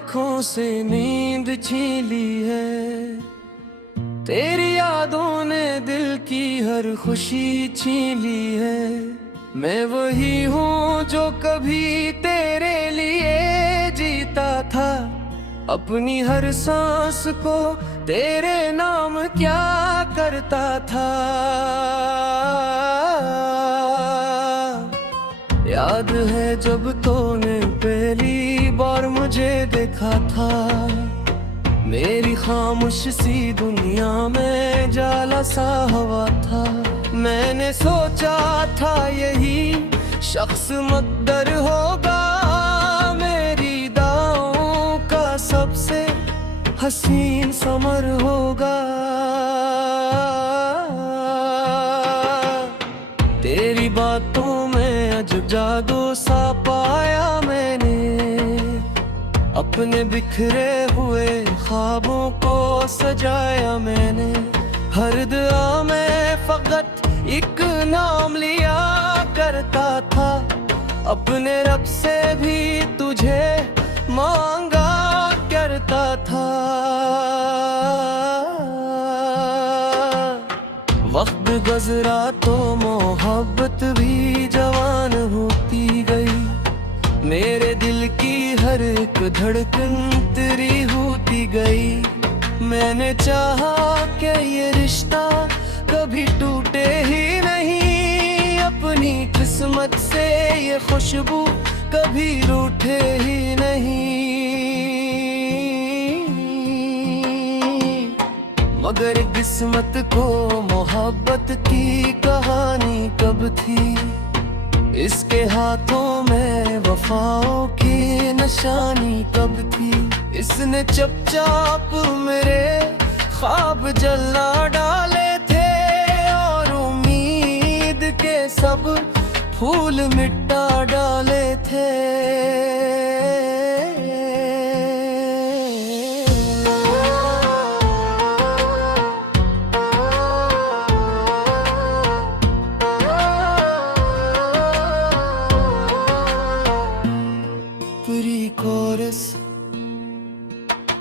आँखों से नींद छीन ली है, तेरी यादों ने दिल की हर खुशी छीन ली है। मैं वही हूँ जो कभी तेरे लिए जीता था, अपनी हर सांस को तेरे नाम क्या करता था। याद है जब तूने पहली बार मुझे देखा था, मेरी खामोश सी दुनिया में जाला सा हवा था। मैंने सोचा था यही शख्स मुक़द्दर होगा, मेरी दाओं का सबसे हसीन समर होगा। तेरी बातों में अजब जादू सा पाया मैंने, अपने बिखरे हुए ख्वाबों को सजाया मैंने। हर दुआ में फकत एक नाम लिया करता था, अपने रब से भी तुझे मांगा करता था। वक्त गुजरा तो मोहब्बत भी जवान होती गई, मेरे दिल की हर एक धड़कन तेरी होती गई। मैंने चाहा कि ये रिश्ता कभी टूटे ही नहीं, अपनी किस्मत से ये खुशबू कभी रूठे ही नहीं। मगर किस्मत को मोहब्बत की कहानी कब थी, इसके हाथों में वफाओं की निशानी कब थी। इसने चुपचाप मेरे ख्वाब जला डाले थे, और उम्मीद के सब फूल मिटा डाले थे। कोरस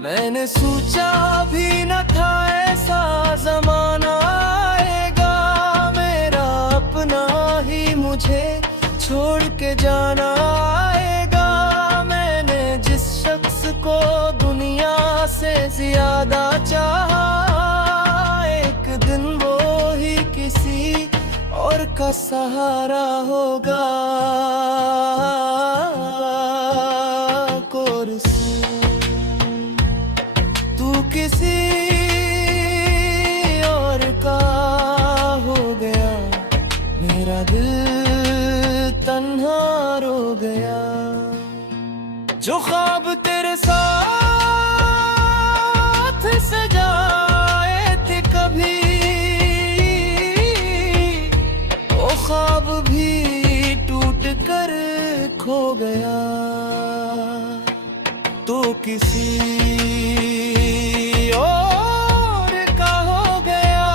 मैंने सोचा भी न था ऐसा जमाना आएगा, मेरा अपना ही मुझे छोड़ के जाना आएगा। मैंने जिस शख्स को दुनिया से ज्यादा चाहा, एक दिन वो ही किसी और का सहारा होगा। तू किसी और का हो गया, मेरा दिल तन्हा रो गया। जो ख्वाब तेरे साथ सजाए थे कभी, वो ख्वाब भी टूट कर खो गया। तो किसी और का हो गया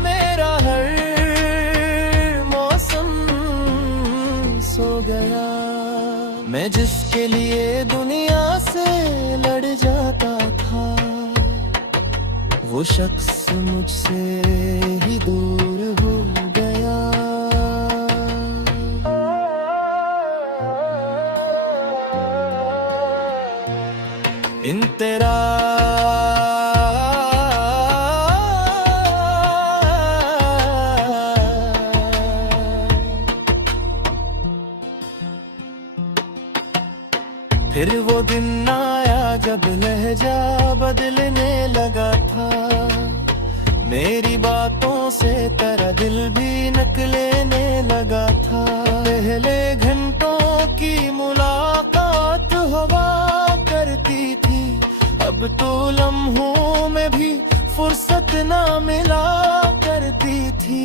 मेरा हर मौसम सो गया। मैं जिसके लिए दुनिया से लड़ जाता था, वो शख्स मुझसे ही दूर हो गया। इन तेरा फिर वो दिन आया जब लहजा बदलने लगा था, मेरी बातों से तेरा दिल भी नकलेने लगा था। पहले घंटों की मुलाकात हवा करती थी, अब तो लम्हों में भी फुर्सत ना मिला करती थी।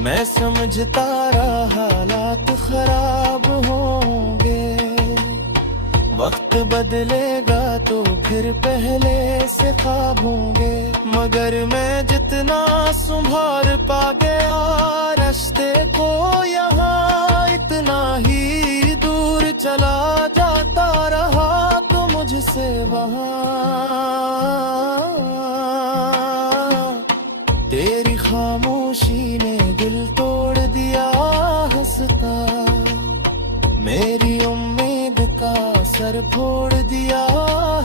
मैं समझता रहा हालात खराब होंगे, वक्त बदलेगा तो फिर पहले से ख्वाब होंगे। मगर मैं जितना संभाल पा गया रास्ते को, यहाँ इतना ही से वहाँ, तेरी खामोशी ने दिल तोड़ दिया हंसता, मेरी उम्मीद का सर फोड़ दिया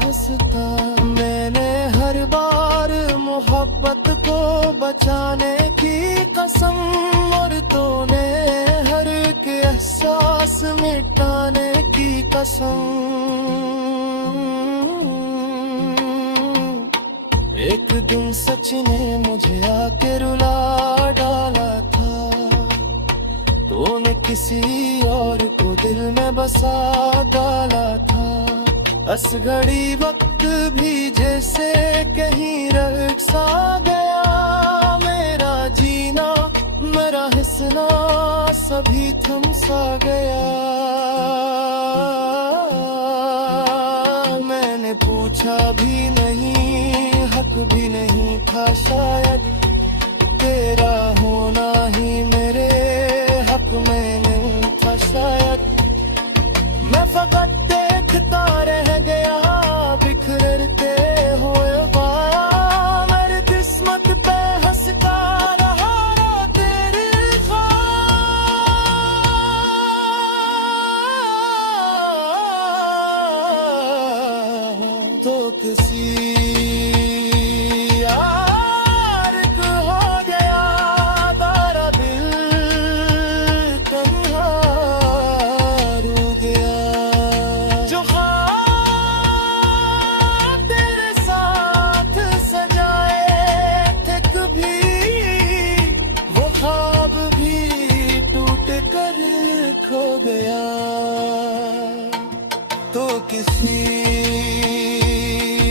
हंसता। मैंने हर बार मोहब्बत को बचाने की कसम, और तूने हर एक एहसास मिटाने की कसम। एक दिन सच ने मुझे आके रुला डाला था, तूने किसी और को दिल में बसा डाला था। इस घड़ी वक्त भी जैसे कहीं रह सा गया, मेरा जीना मेरा हंसना सभी थम सा गया। मैंने पूछा भी नहीं, हक भी नहीं था शायद, तेरा होना ही मेरे हक में नहीं था शायद। मैं फकत देखता रह गया बिखरते हुए बाल, मेरी किस्मत पे हंसता रहा तेरे ख्वाब। तो किसी खो गया, तो किसी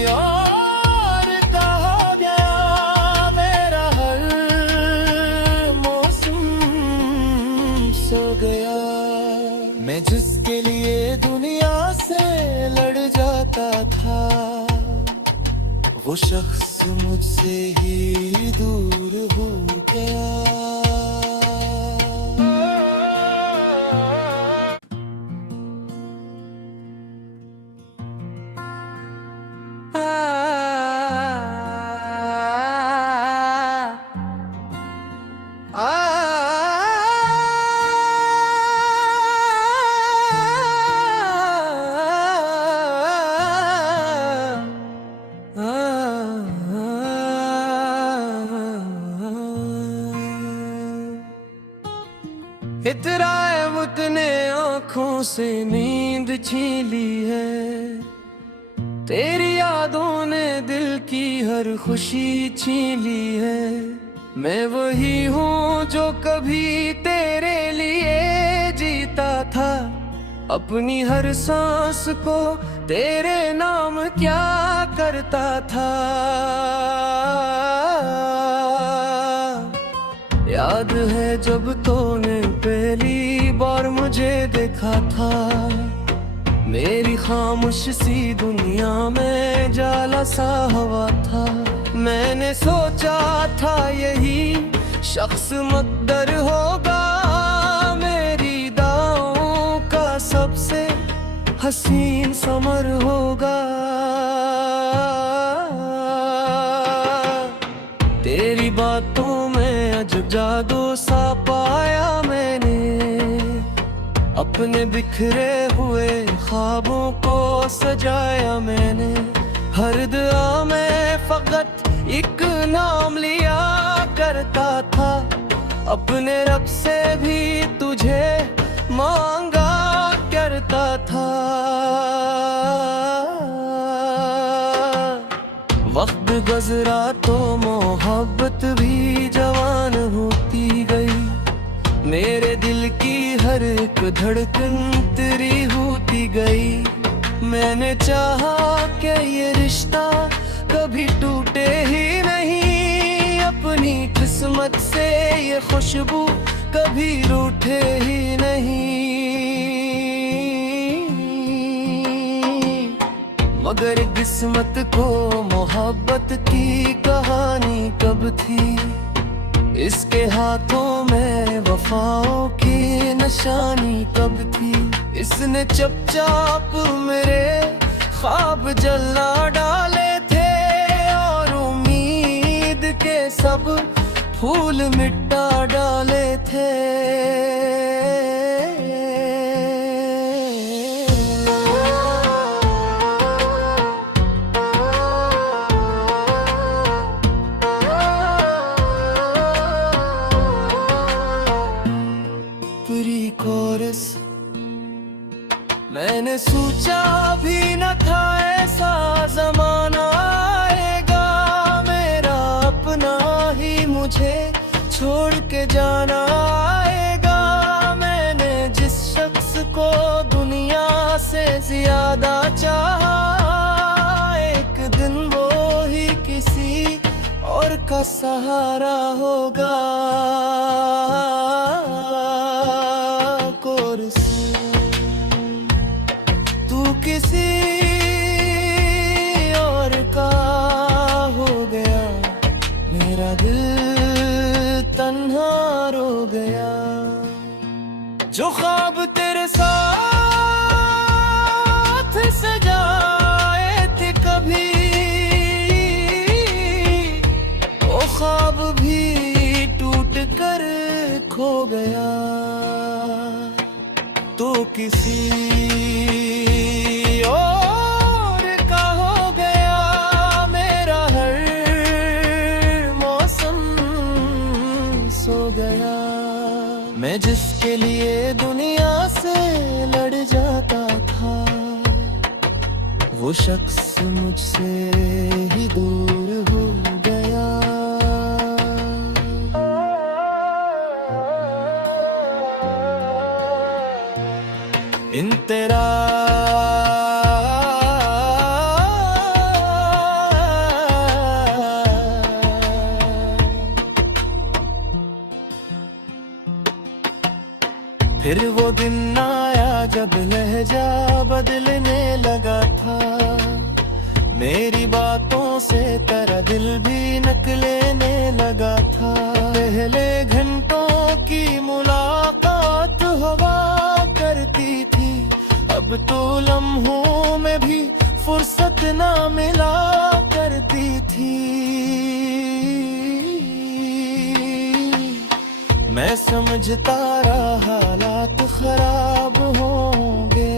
और का हो गया मेरा हर मौसम सो गया। मैं जिसके लिए दुनिया से लड़ जाता था, वो शख्स मुझसे ही दूर हो गया। इतराए मुतने आँखों से नींद छीन ली है, तेरी यादों ने दिल की हर खुशी छीन ली है। मैं वही हूँ जो कभी तेरे लिए जीता था, अपनी हर सांस को तेरे नाम क्या करता था। याद है जब तूने पहली बार मुझे देखा था, मेरी खामोश सी दुनिया में जाला सा हवा था। मैंने सोचा था यही शख्स मुक़द्दर होगा, मेरी दाओं का सबसे हसीन समर होगा। तेरी बातों में अजब जादू सा पाया मैंने, अपने बिखरे हुए ख्वाबों को सजाया मैंने। हर दुआ में फकत एक नाम लिया करता था, अपने रब से भी तुझे मांगा करता था। वक्त गुजरा तो मोहब्बत भी जवान होती गई, मेरे दिल की हर एक धड़कन तेरी होती गई। मैंने चाहा कि ये रिश्ता कभी टूटे ही नहीं, अपनी किस्मत से ये खुशबू कभी रूठे ही नहीं। मगर किस्मत को मोहब्बत की कहानी कब थी, इसके हाथों में वफाओं की निशानी कब थी। इसने चुपचाप मेरे ख्वाब जलना डाले थे और उम्मीद के सब फूल मिटा डाले थे। प्री कोरस मैंने सोचा भी न था ऐसा जमाना आएगा, मेरा अपना ही मुझे छोड़ के जाना आएगा। मैंने जिस शख्स को दुनिया से ज्यादा चाहा, एक दिन वो ही किसी और का सहारा होगा। किसी और का हो गया, मेरा दिल तन्हा रो गया। जो ख्वाब तेरे साथ सजाए थे कभी, वो ख्वाब भी टूट कर खो गया। तो किसी और का हो गया मेरा हर मौसम सो गया। मैं जिसके लिए दुनिया से लड़ जाता था, वो शख्स मुझसे ही दूर हो गया। इन तेरा फिर वो दिन आया जब लहजा बदलने लगा था, मेरी बातों से तेरा दिल भी नकलेने लगा था। पहले घंटों की मुलाकात हवा करती थी, अब तो लम्हों में भी फुर्सत ना मिला करती थी। मैं समझता रहा हालात खराब होंगे,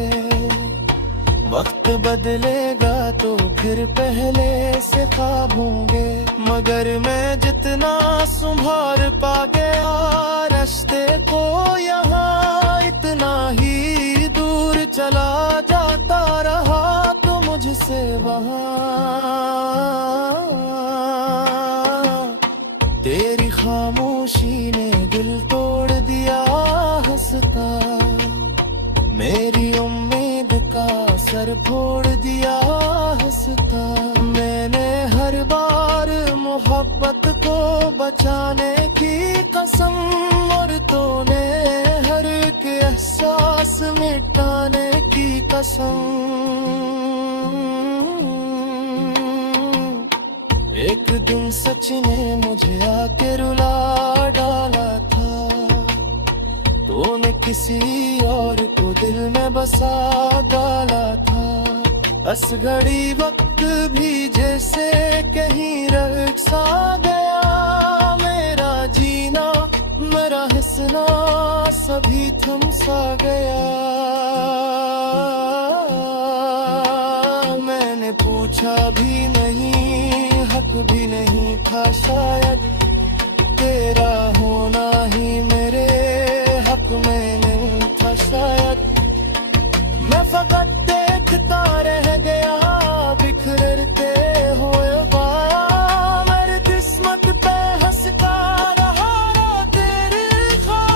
वक्त बदलेगा तो फिर पहले से ख्वाब होंगे। मगर मैं जितना संभाल पा गया रास्ते को, यहाँ इतना ही दूर चला जाता रहा तो मुझसे वहाँ। तेरी खामोशी ने दिल तोड़ दिया हंसता, मेरी उम्मीद का सर फोड़ दिया हंसता। मैंने हर बार मोहब्बत को बचाने की कसम, और तूने हर एक एहसास मिटाने की कसम। एक दिन सच ने मुझे आके रुला डाला था, तूने किसी और को दिल में बसा डाला था। बस घड़ी वक्त भी जैसे कहीं रट सा गया, मेरा जीना मेरा हंसना सभी थम सा गया। मैंने पूछा भी नहीं, हक भी नहीं था शायद, तेरा होना ही मेरे हक में नहीं था शायद। मैं फकत देखता रह गया बिखरते हुए बाया, मेरी किस्मत पे हंस का रहा तेरे ख्वाब।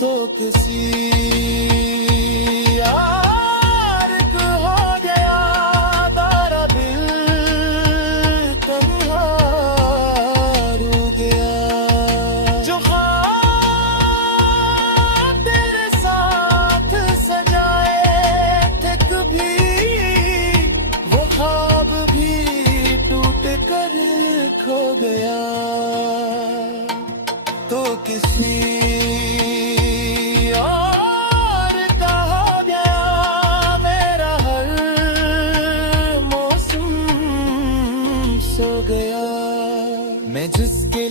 तो किसी खो गया। तो किसी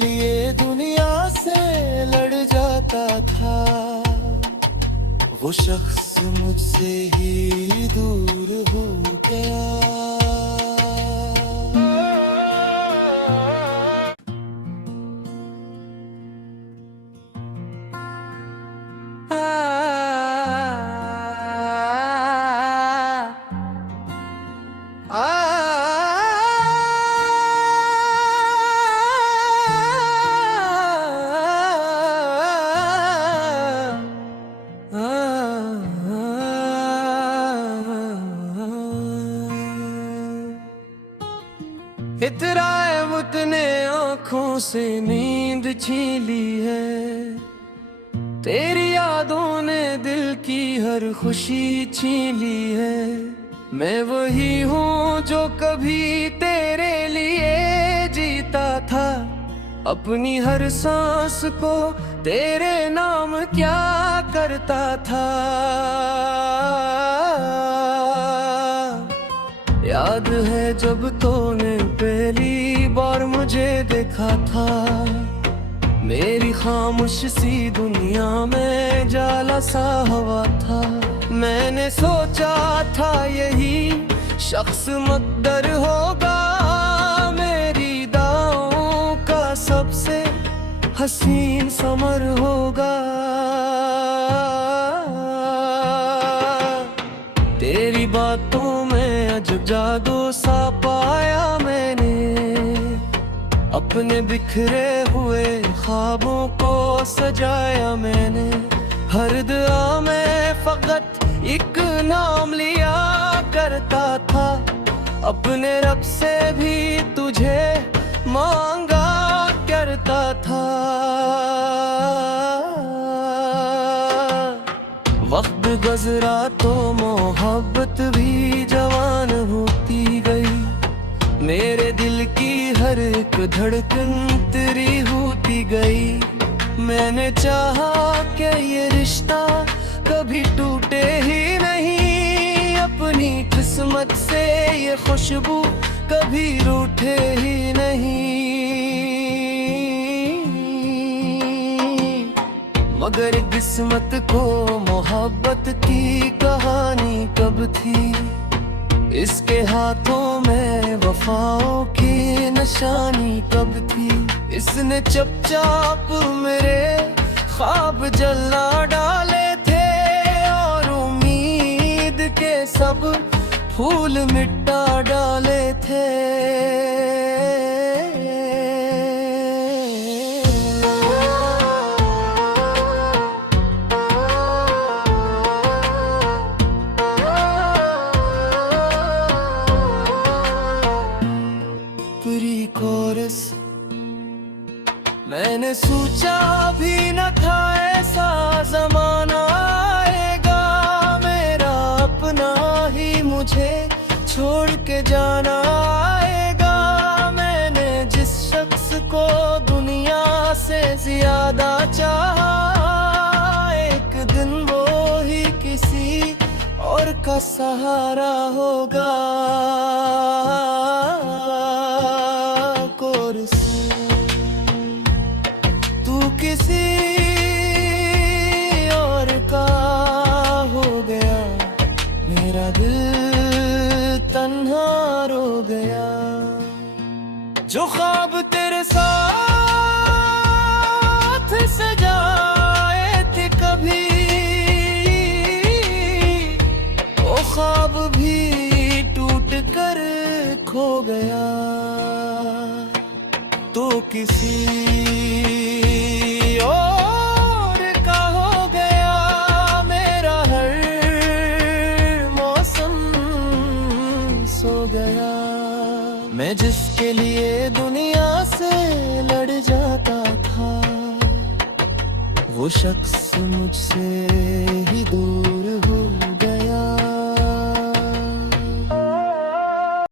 लिए दुनिया से लड़ जाता था, वो शख्स मुझसे ही दूर हो गया। इतराए मुझने आँखों से नींद छीन ली है, तेरी यादों ने दिल की हर खुशी छीन ली है। मैं वही हूँ जो कभी तेरे लिए जीता था, अपनी हर सांस को तेरे नाम क्या करता था। याद है जब तूने पहली बार मुझे देखा था, मेरी खामोश सी दुनिया में जाला सा हवा था। मैंने सोचा था यही शख्स मुक़द्दर होगा, मेरी दाओं का सबसे हसीन समर होगा। तेरी बातों में अजब जादू सा पाया मैंने, अपने बिखरे हुए ख्वाबों को सजाया मैंने। हर दुआ में फकत एक नाम लिया करता था, अपने रब से भी तुझे मांगा करता था। वक्त गुजरा तो मोहब्बत भी जवान होती गई, मेरे दिल की हर एक धड़कन तेरी होती गई। मैंने चाहा कि ये रिश्ता कभी टूटे ही नहीं, अपनी किस्मत से ये खुशबू कभी रूठे ही नहीं। मगर किस्मत को मोहब्बत की कहानी कब थी, इसके हाथों में वफाओं की निशानी कब थी। इसने चुपचाप मेरे ख्वाब जला डाले थे, और उम्मीद के सब फूल मिटा डाले थे। कोरस मैंने सोचा भी न था ऐसा जमाना आएगा, मेरा अपना ही मुझे छोड़ के जाना आएगा। मैंने जिस शख्स को दुनिया से ज्यादा चाहा, एक दिन वो ही किसी और का सहारा होगा। तू किसी और का हो गया, मेरा दिल तन्हा रो गया। जो ख्वाब तेरे साथ सजाए थे कभी, वो ख्वाब भी टूट कर खो गया। तो किसी और का हो गया मेरा हर मौसम सो गया। मैं जिसके लिए दुनिया से लड़ जाता था, वो शख्स मुझसे ही दूर